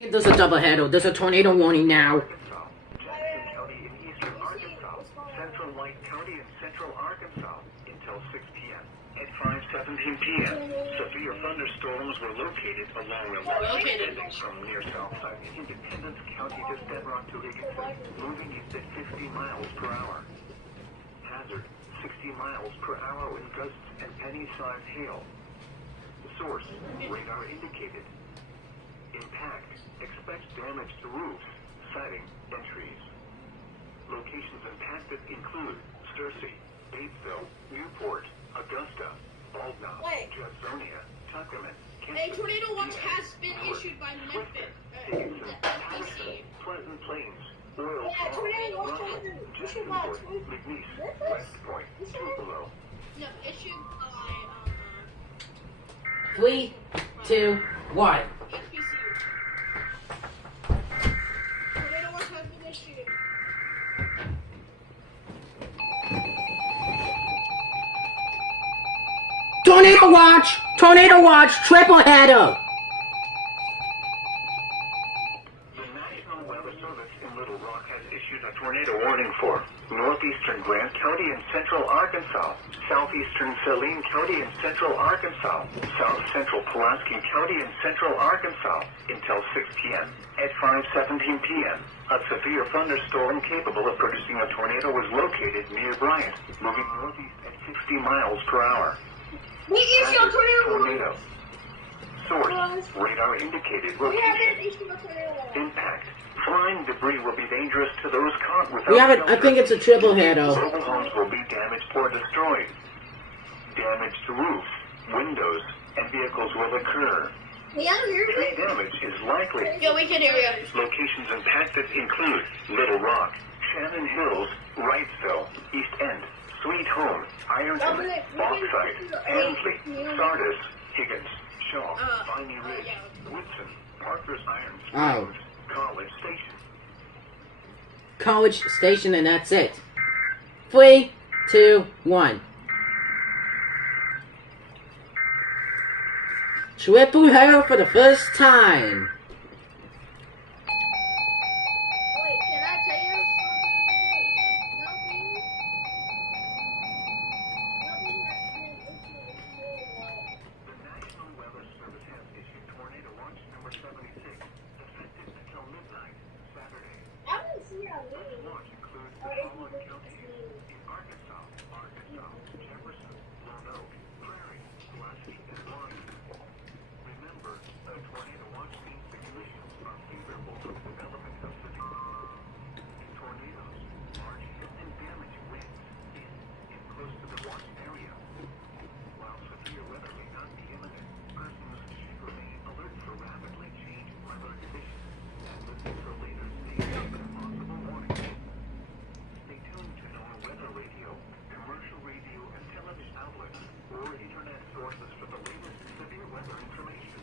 There's a double header. There's a tornado warning now. Central White County in central Arkansas until 6 p.m. At 5:17 p.m., severe thunderstorms were located along the line extending from near Southside Independence County to Stenrock to Higginson, moving east at 50 miles per hour. Hazard, 60 miles per hour with gusts and penny-sized hail. Source, radar indicated. Impact, expect damage to roofs, siding, and trees. Locations impacted include Searcy, Batesville, Newport, Augusta, Baldnut, Judsonia, Tuckerman, A tornado watch has been issued by Memphis. Patterson, Pleasant Plains, Oil Falls, Russell, Jeffersonport, McNeese, West Point, Tupelo. No, issued by 3, 2, 1. HBCU. Tornado watch has been issued. Tornado watch! Tornado watch! Triple header! The National Weather Service in Little Rock has issued a tornado warning for northeastern Grant County and central Arkansas, southeastern Saline County and central Arkansas, south central Pulaski County and central Arkansas until 6 p.m. At 5:17 p.m., a severe thunderstorm capable of producing a tornado was located near Bryant, moving northeast at 60 miles per hour. We issued a tornado warning. Tornado. Source, radar indicated We haven't location. issued a tornado warning. Impact. Flying debris will be dangerous to those caught without We haven't. I shelter. think it's a triple header. Mobile homes will be damaged or destroyed. Damage to roofs, windows, and vehicles will occur. We don't hear Tree you. damage is likely. Yeah, we can hear you. Locations impacted include Little Rock, Shannon Hills, Wrightsville, East End, Sweet Home, Ironton, Bauxite, Ansley, Sardis, Higgins, Shaw, Viney Ridge, Woodson, Parker's Iron Springs, College Station. College Station, and that's it. 3, 2, 1. Triple header for the first time. Wait, can I tell you The National Weather Service has issued tornado watch number 76, effective until midnight, Saturday. I didn't see it on This me. watch includes the following counties in Arkansas, Jefferson, Lone Oak, Prairie, Pulaski, and Washington. Remember, a tornado watch means the conditions are favorable for the development of severe tornadoes, large hit and damage winds in and close to the watch area. While severe weather may not be imminent, persons should remain alert for rapidly changing weather conditions and listen for later stages of possible warnings. Stay tuned to NOAA Weather Radio, commercial radio and television outlets, or internet sources for the latest severe weather information.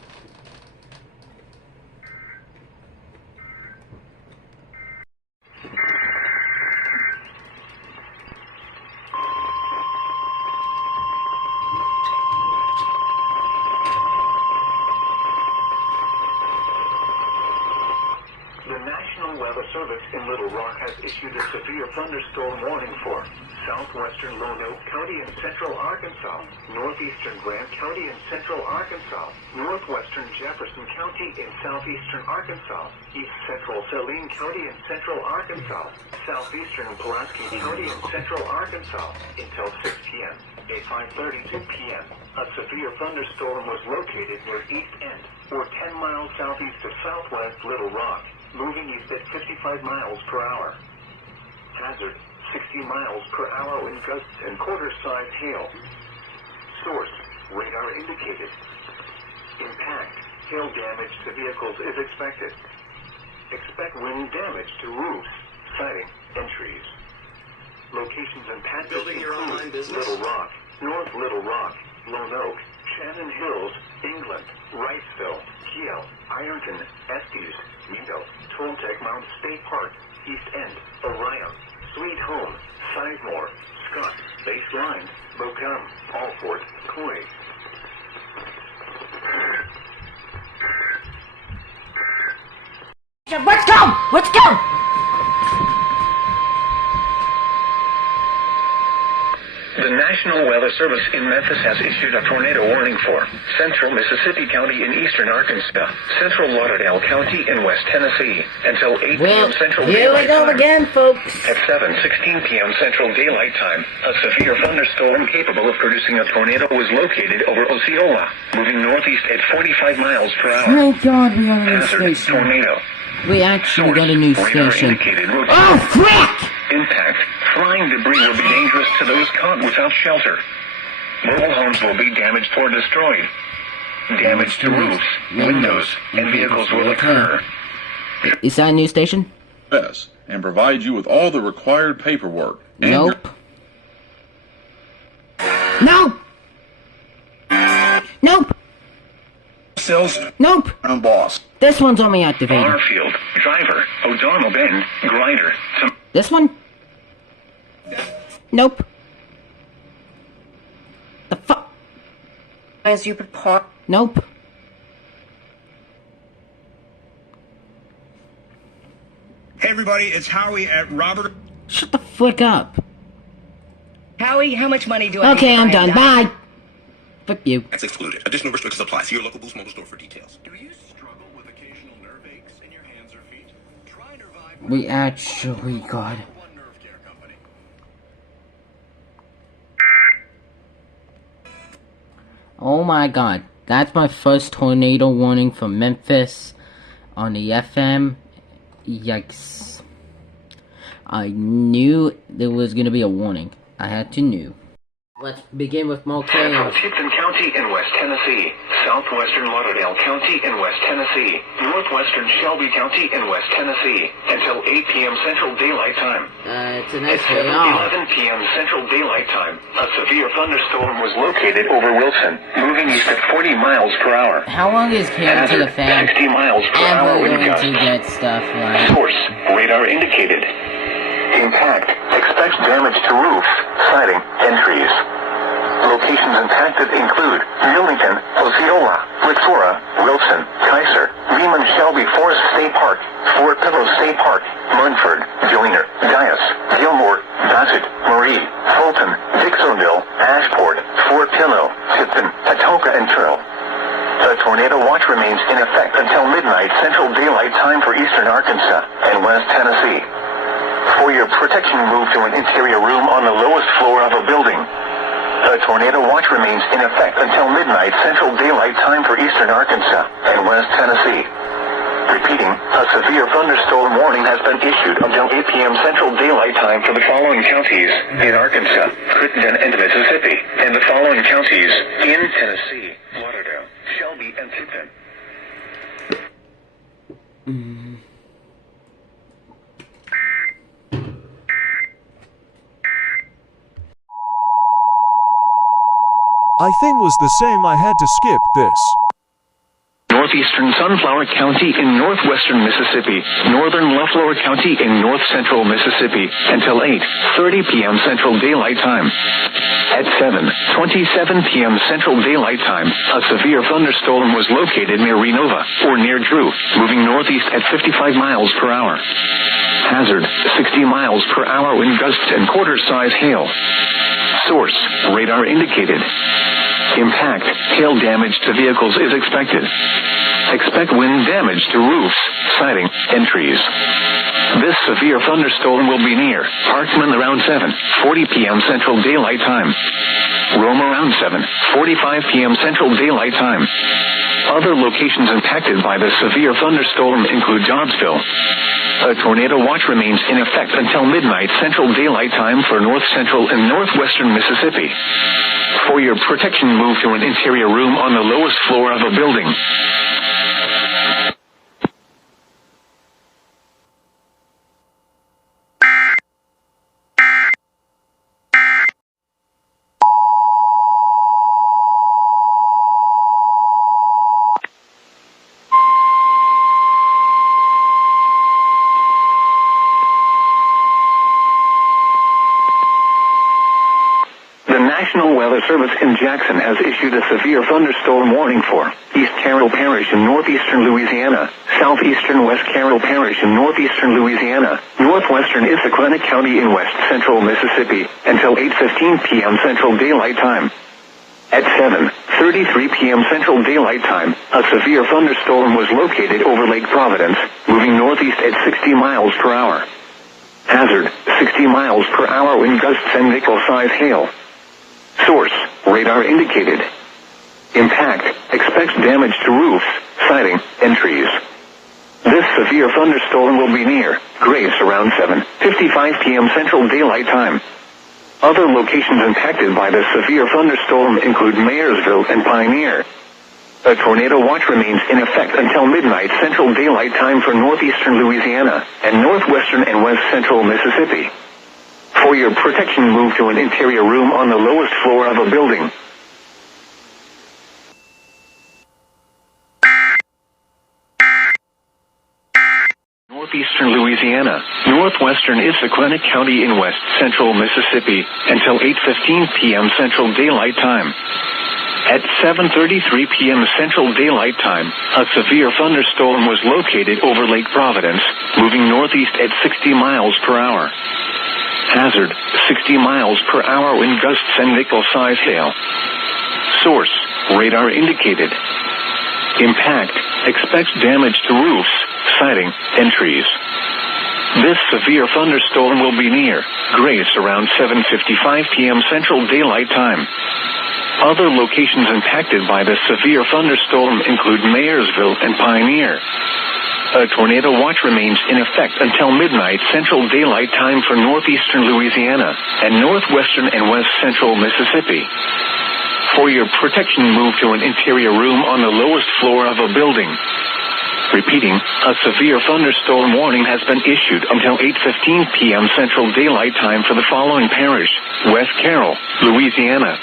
The National Weather Service in Little Rock has issued a severe thunderstorm warning for southwestern Lone Oak County and central Arkansas, northeastern Grant County and central Arkansas, northwestern Jefferson County and southeastern Arkansas, east central Saline County and central Arkansas, southeastern Pulaski County and central Arkansas until 6 p.m. At 5:32 p.m., a severe thunderstorm was located near East End, or 10 miles southeast of southwest Little Rock, moving east at 55 miles per hour. Hazard, 60 miles per hour wind gusts and quarter-sized hail. Source, radar indicated. Impact, hail damage to vehicles is expected. Expect wind damage to roofs, siding, and trees. Locations impacted Building your include online business? Little Rock, North Little Rock, Lone Oak, Shannon Hills, England, Wrightsville, Kiel, Ironton, Estes, Meadow, Tulsa. Caltech Mount State Park, East End, Orion, Sweet Home, Sizemore, Scott, Baseline, Bocum, Alfort, Coy. Let's go! Let's go! The National Weather Service in Memphis has issued a tornado warning for central Mississippi County in eastern Arkansas, central Lauderdale County in West Tennessee, until 8 p.m. Central Here we Daylight go Time. again, folks. At 7:16 p.m. Central Daylight Time, a severe thunderstorm capable of producing a tornado was located over Osceola, moving northeast at 45 miles per hour. Thank God we got a new Hazard, station. tornado. We actually got a new Radar station. indicated route. Oh, frick! Impact. Flying debris will be dangerous to those caught without shelter. Mobile homes will be damaged or destroyed. Damage to roofs, windows, and vehicles will occur. Is that a new station? Yes, and provide you with all the required paperwork. And your- Nope. Nope! Nope! Sales Nope! and boss. This one's only activated. Barfield, Driver, O'Donnell Bend, Grider. This one? Nope. The fuck? As you prepare. Nope. Hey everybody, it's Howie at Robert. Shut the frick up. Howie, how much money do I Okay, need to I'm buy done. a dime? Bye. Fuck you. That's excluded. Additional restrictions apply. See your local Boost Mobile store for details. Do you struggle with occasional nerve aches in your hands or feet? Try Nervive. We actually got... One nerve care company. Oh my god. That's my first tornado warning from Memphis on the FM. Yikes. I knew there was gonna be a warning. I had to know. Let's begin with more Central chaos. Tipton County in West Tennessee, southwestern Lauderdale County in West Tennessee, northwestern Shelby County in West Tennessee, until 8 p.m. Central Daylight Time. It's an At SAR. 7:11 p.m. Central Daylight Time, a severe thunderstorm was located over Wilson, moving east at 40 miles per hour. How long is Karen to the Hazard, fan 60 miles per hour ever wind going gusts. to get stuff right? Source, radar indicated. Impact, expect damage to roofs, siding, and trees. Locations impacted include Millington, Osceola, Victoria, Wilson, Kaiser, Beeman Shelby Forest State Park, Fort Pillow State Park, Munford, Joyner, Dias, Gilmore, Bassett, Marie, Fulton, Dixonville, Ashport, Fort Pillow, Tipton, Atoka, and Trill. The tornado watch remains in effect until midnight Central Daylight Time for eastern Arkansas and West Tennessee. For your protection, move to an interior room on the lowest floor of a building. The tornado watch remains in effect until midnight Central Daylight Time for eastern Arkansas and West Tennessee. Repeating, a severe thunderstorm warning has been issued until 8 p.m. Central Daylight Time for the following counties in Arkansas, Crittenden, and Mississippi, and the following counties in Tennessee, Lauderdale, Shelby, and Tipton. I think was the same. I had to skip this. Northeastern Sunflower County in northwestern Mississippi, northern Leflower County in north central Mississippi, until 8:30 p.m. Central Daylight Time. At 7:27 p.m. Central Daylight Time, a severe thunderstorm was located near Renova, or near Drew, moving northeast at 55 miles per hour. Hazard, 60 miles per hour wind gusts and quarter-size hail. Source, radar indicated. Impact, hail damage to vehicles is expected. Expect wind damage to roofs, siding, and trees. This severe thunderstorm will be near Parkman around 7:40 p.m. Central Daylight Time. Rome around 7:45 p.m. Central Daylight Time. Other locations impacted by the severe thunderstorm include Dobbsville. A tornado watch remains in effect until midnight Central Daylight Time for north central and northwestern Mississippi. For your protection, move to an interior room on the lowest floor of a building. Weather Service in Jackson has issued a severe thunderstorm warning for East Carroll Parish in northeastern Louisiana, southeastern West Carroll Parish in northeastern Louisiana, northwestern Issaquah County in west central Mississippi, until 8:15 p.m. Central Daylight Time. At 7:33 p.m. Central Daylight Time, a severe thunderstorm was located over Lake Providence, moving northeast at 60 miles per hour. Hazard, 60 miles per hour wind gusts and nickel-size hail. Source, radar indicated. Impact, expects damage to roofs, siding, and trees. This severe thunderstorm will be near Grace around 7:55 p.m. Central Daylight Time. Other locations impacted by the severe thunderstorm include Mayersville and Pioneer. A tornado watch remains in effect until midnight Central Daylight Time for northeastern Louisiana and northwestern and west central Mississippi. For your protection, move to an interior room on the lowest floor of a building. Northeastern Louisiana, northwestern Issaquah County in west central Mississippi, until 8:15 p.m. Central Daylight Time. At 7:33 p.m. Central Daylight Time, a severe thunderstorm was located over Lake Providence, moving northeast at 60 miles per hour. Hazard, 60 miles per hour wind gusts and nickel-size hail. Source, radar indicated. Impact, expects damage to roofs, siding, and trees. This severe thunderstorm will be near Grace around 7:55 p.m. Central Daylight Time. Other locations impacted by the severe thunderstorm include Mayersville and Pioneer. A tornado watch remains in effect until midnight Central Daylight Time for northeastern Louisiana and northwestern and west central Mississippi. For your protection, move to an interior room on the lowest floor of a building. Repeating, a severe thunderstorm warning has been issued until 8:15 p.m. Central Daylight Time for the following parish: West Carroll, Louisiana,